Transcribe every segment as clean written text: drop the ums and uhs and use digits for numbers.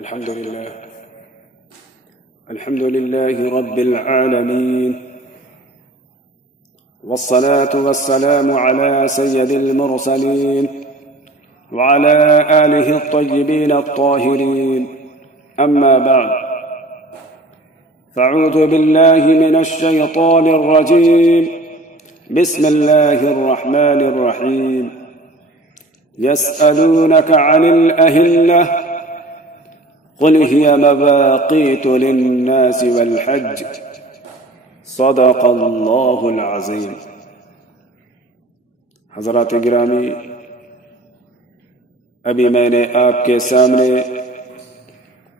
الحمد لله رب العالمين، والصلاة والسلام على سيد المرسلين وعلى آله الطيبين الطاهرين، أما بعد، فأعوذ بالله من الشيطان الرجيم. بسم الله الرحمن الرحيم. يسألونك عن الأهلة قل هي مواقيت للناس والحج صدق اللہ العظیم. حضرات گرامی، ابھی میں نے آپ کے سامنے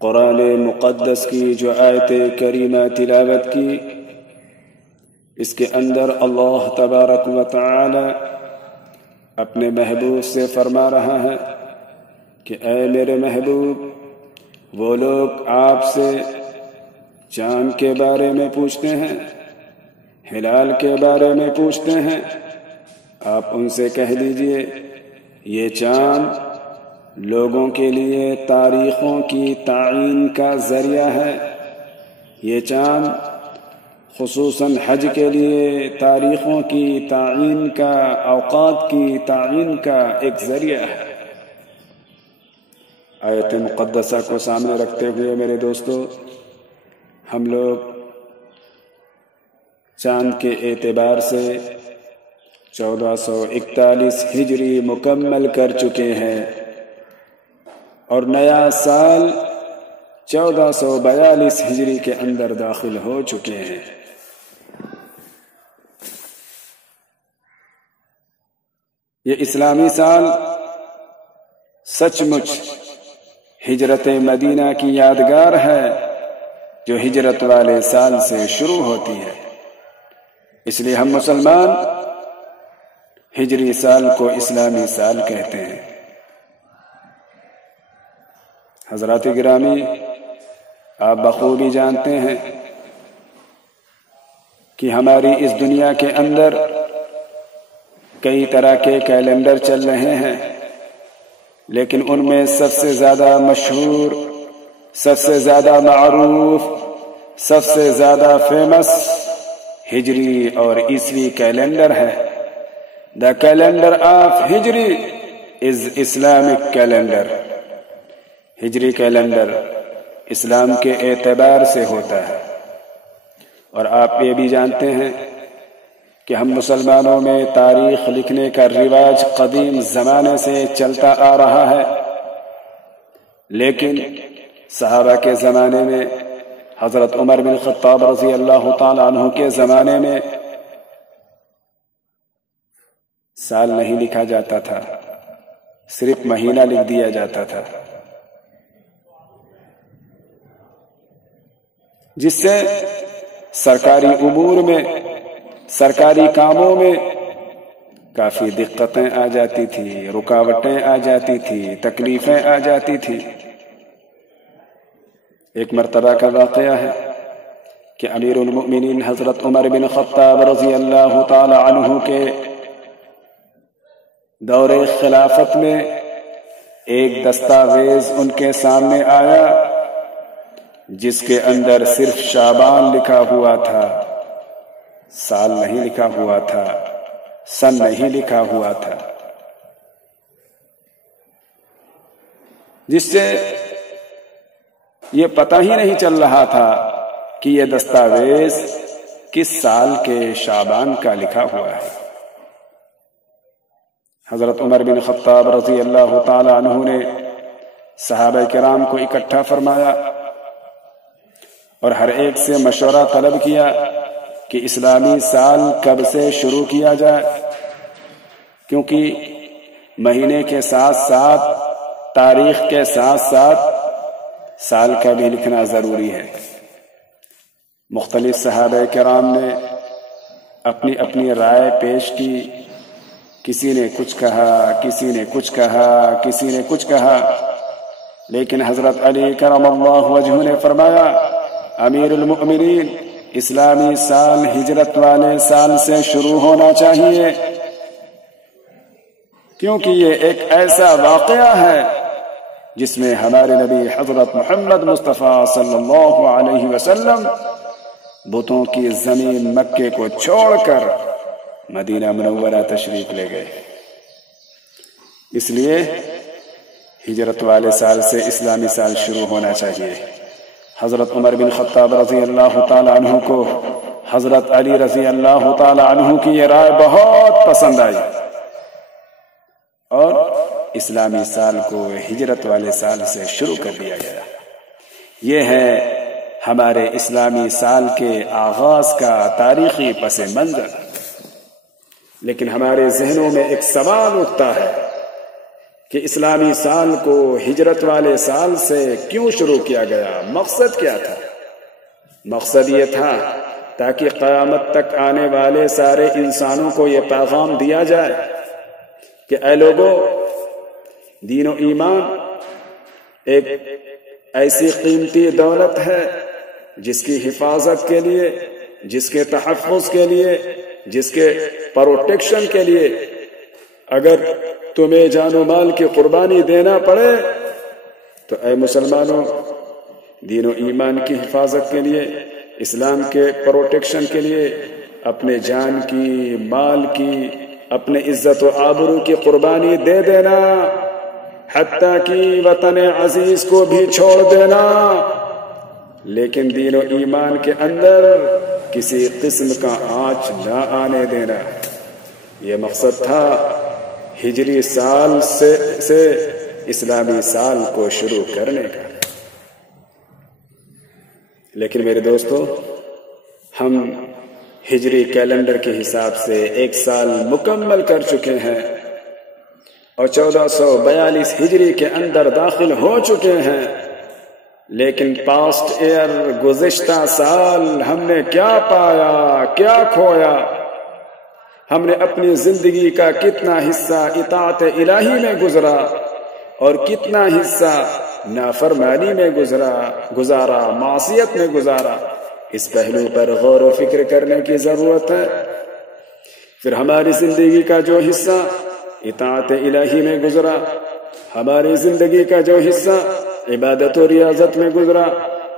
قرآن مقدس کی جو آیت کریمہ تلاوت کی، اس کے اندر اللہ تبارک و تعالی اپنے محبوب سے فرما رہا ہے کہ اے میرے محبوب، وہ لوگ آپ سے چاند کے بارے میں پوچھتے ہیں، ہلال کے بارے میں پوچھتے ہیں، آپ ان سے کہہ دیجئے یہ چاند لوگوں کے لیے تاریخوں کی تعیین کا ذریعہ ہے. یہ چاند خصوصاً حج کے لیے تاریخوں کی تعیین کا، اوقات کی تعیین کا ایک ذریعہ ہے. آیت مقدسہ کو سامنے رکھتے ہوئے میرے دوستو، ہم لوگ چاند کے اعتبار سے 1441 ہجری مکمل کر چکے ہیں اور نیا سال 1442 ہجری کے اندر داخل ہو چکے ہیں. یہ اسلامی سال سچ مچ ہجرت مدینہ کی یادگار ہے جو ہجرت والے سال سے شروع ہوتی ہے. اس لیے ہم مسلمان ہجری سال کو اسلامی سال کہتے ہیں. حضرات گرامی، آپ بخوبی جانتے ہیں کہ ہماری اس دنیا کے اندر کئی طرح کے کیلنڈر چل رہے ہیں، لیکن ان میں سب سے زیادہ مشہور، سب سے زیادہ معروف، سب سے زیادہ فیمس ہجری اور عیسوی کیلنڈر ہے. The calendar of Hijri is Islamic calendar. ہجری کیلنڈر اسلام کے اعتبار سے ہوتا ہے. اور آپ یہ بھی جانتے ہیں کہ ہم مسلمانوں میں تاریخ لکھنے کا رواج قدیم زمانے سے چلتا آ رہا ہے، لیکن صحابہ کے زمانے میں، حضرت عمر بن خطاب رضی اللہ تعالی عنہ کے زمانے میں سال نہیں لکھا جاتا تھا، صرف مہینہ لکھ دیا جاتا تھا، جس سے سرکاری امور میں، سرکاری کاموں میں کافی دقتیں آ جاتی تھی، رکاوٹیں آ جاتی تھی، تکلیفیں آ جاتی تھی. ایک مرتبہ کا واقعہ ہے کہ امیر المؤمنین حضرت عمر بن خطاب رضی اللہ تعالی عنہ کے دور خلافت میں ایک دستاویز ان کے سامنے آیا جس کے اندر صرف شعبان لکھا ہوا تھا، سال نہیں لکھا ہوا تھا، سن نہیں لکھا ہوا تھا، جس سے یہ پتہ ہی نہیں چل رہا تھا کہ یہ دستاویز کس سال کے شعبان کا لکھا ہوا ہے. حضرت عمر بن خطاب رضی اللہ تعالی عنہ نے صحابہ کرام کو اکٹھا فرمایا اور ہر ایک سے مشورہ طلب کیا کہ اسلامی سال کب سے شروع کیا جائے، کیونکہ مہینے کے ساتھ ساتھ، تاریخ کے ساتھ ساتھ سال کا بھی لکھنا ضروری ہے. مختلف صحابہ کرام نے اپنی اپنی رائے پیش کی، کسی نے کچھ کہا، کسی نے کچھ کہا، کسی نے کچھ کہا، لیکن حضرت علی کرم اللہ وجہہ نے فرمایا امیر المؤمنین اسلامی سال ہجرت والے سال سے شروع ہونا چاہیے، کیونکہ یہ ایک ایسا واقعہ ہے جس میں ہمارے نبی حضرت محمد مصطفیٰ صلی اللہ علیہ وسلم بتوں کی زمین مکے کو چھوڑ کر مدینہ منورہ تشریف لے گئے. اس لیے ہجرت والے سال سے اسلامی سال شروع ہونا چاہیے. حضرت عمر بن خطاب رضی اللہ تعالی عنہ کو حضرت علی رضی اللہ تعالی عنہ کی یہ رائے بہت پسند آئی اور اسلامی سال کو ہجرت والے سال سے شروع کر دیا گیا. یہ ہے ہمارے اسلامی سال کے آغاز کا تاریخی پس منظر. لیکن ہمارے ذہنوں میں ایک سوال اٹھتا ہے کہ اسلامی سال کو ہجرت والے سال سے کیوں شروع کیا گیا؟ مقصد کیا تھا؟ مقصد یہ تھا تاکہ قیامت تک آنے والے سارے انسانوں کو یہ پیغام دیا جائے کہ اے لوگوں، دین و ایمان ایک ایسی قیمتی دولت ہے جس کی حفاظت کے لیے، جس کے تحفظ کے لیے، جس کے پروٹیکشن کے لیے اگر تمہیں جان و مال کی قربانی دینا پڑے تو اے مسلمانوں، دین و ایمان کی حفاظت کے لیے، اسلام کے پروٹیکشن کے لیے اپنے جان کی، مال کی، اپنے عزت و آبرو کی قربانی دے دینا، حتیٰ کہ وطن عزیز کو بھی چھوڑ دینا، لیکن دین و ایمان کے اندر کسی قسم کا آنچ نہ آنے دینا. یہ مقصد تھا ہجری سال سے اسلامی سال کو شروع کرنے کا. لیکن میرے دوستو، ہم ہجری کیلنڈر کے حساب سے ایک سال مکمل کر چکے ہیں اور 1442 ہجری کے اندر داخل ہو چکے ہیں. لیکن پاسٹ ایئر، گزشتہ سال ہم نے کیا پایا، کیا کھویا؟ ہم نے اپنی زندگی کا کتنا حصہ اطاعت الہی میں گزرا اور کتنا حصہ نافرمانی میں گزارا، معصیت میں گزارا؟ اس پہلو پر غور و فکر کرنے کی ضرورت ہے. پھر ہماری زندگی کا جو حصہ اطاعت الہی میں گزرا، ہماری زندگی کا جو حصہ عبادت و ریاضت میں گزرا،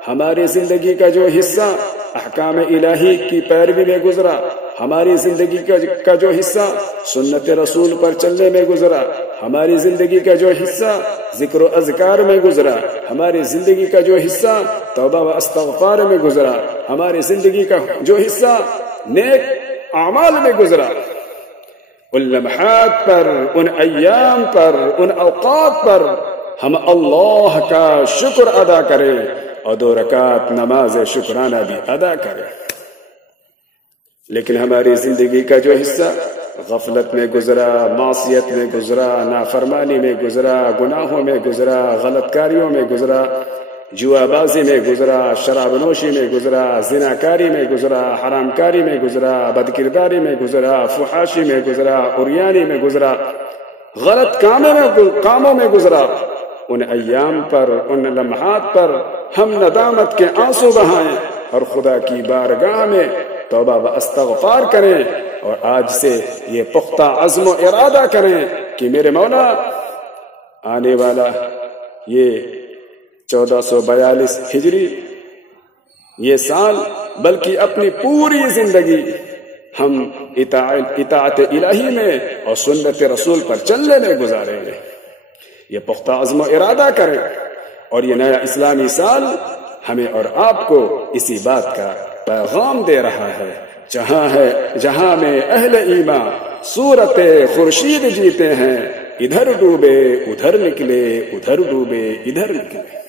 ہماری زندگی کا جو حصہ احکام الہی کی پیروی میں گزرا، ہماری زندگی کا جو حصہ سنت رسول پر چلنے میں گزرا، ہماری زندگی کا جو حصہ ذکر و اذکار میں گزرا، ہماری زندگی کا جو حصہ توبہ و استغفار میں گزرا، ہماری زندگی کا جو حصہ نیک اعمال میں گزرا، ان لمحات پر، ان ایام پر، ان اوقات پر ہم اللہ کا شکر ادا کریں اور 2 رکعت نماز شکرانہ بھی ادا کریں. لیکن ہماری زندگی کا جو حصہ غفلت میں گزرا، معصیت میں گزرا، نافرمانی میں گزرا، گناہوں میں گزرا، غلط کاریوں میں گزرا، جوا بازی میں گزرا، شراب نوشی میں گزرا، زنا کاری میں گزرا، حرام کاری میں گزرا، بدکرداری میں گزرا، فحاشی میں گزرا، عریانی میں گزرا، غلط کاموں میں گزرا، ان ایام پر، ان لمحات پر ہم ندامت کے آنسو بہائیں اور خدا کی بارگاہ میں توبہ و استغفار کریں اور آج سے یہ پختہ عزم و ارادہ کریں کہ میرے مولا، آنے والا یہ 1442 ہجری یہ سال، بلکہ اپنی پوری زندگی ہم اطاعت الہی میں اور سنت رسول پر چلنے میں گزاریں گے. یہ پختہ عزم و ارادہ کریں اور یہ نیا اسلامی سال ہمیں اور آپ کو اسی بات کا پیغام دے رہا ہے. جہاں میں اہل ایمان صورت خورشید جیتے ہیں، ادھر ڈوبے ادھر نکلے، ادھر ڈوبے ادھر نکلے.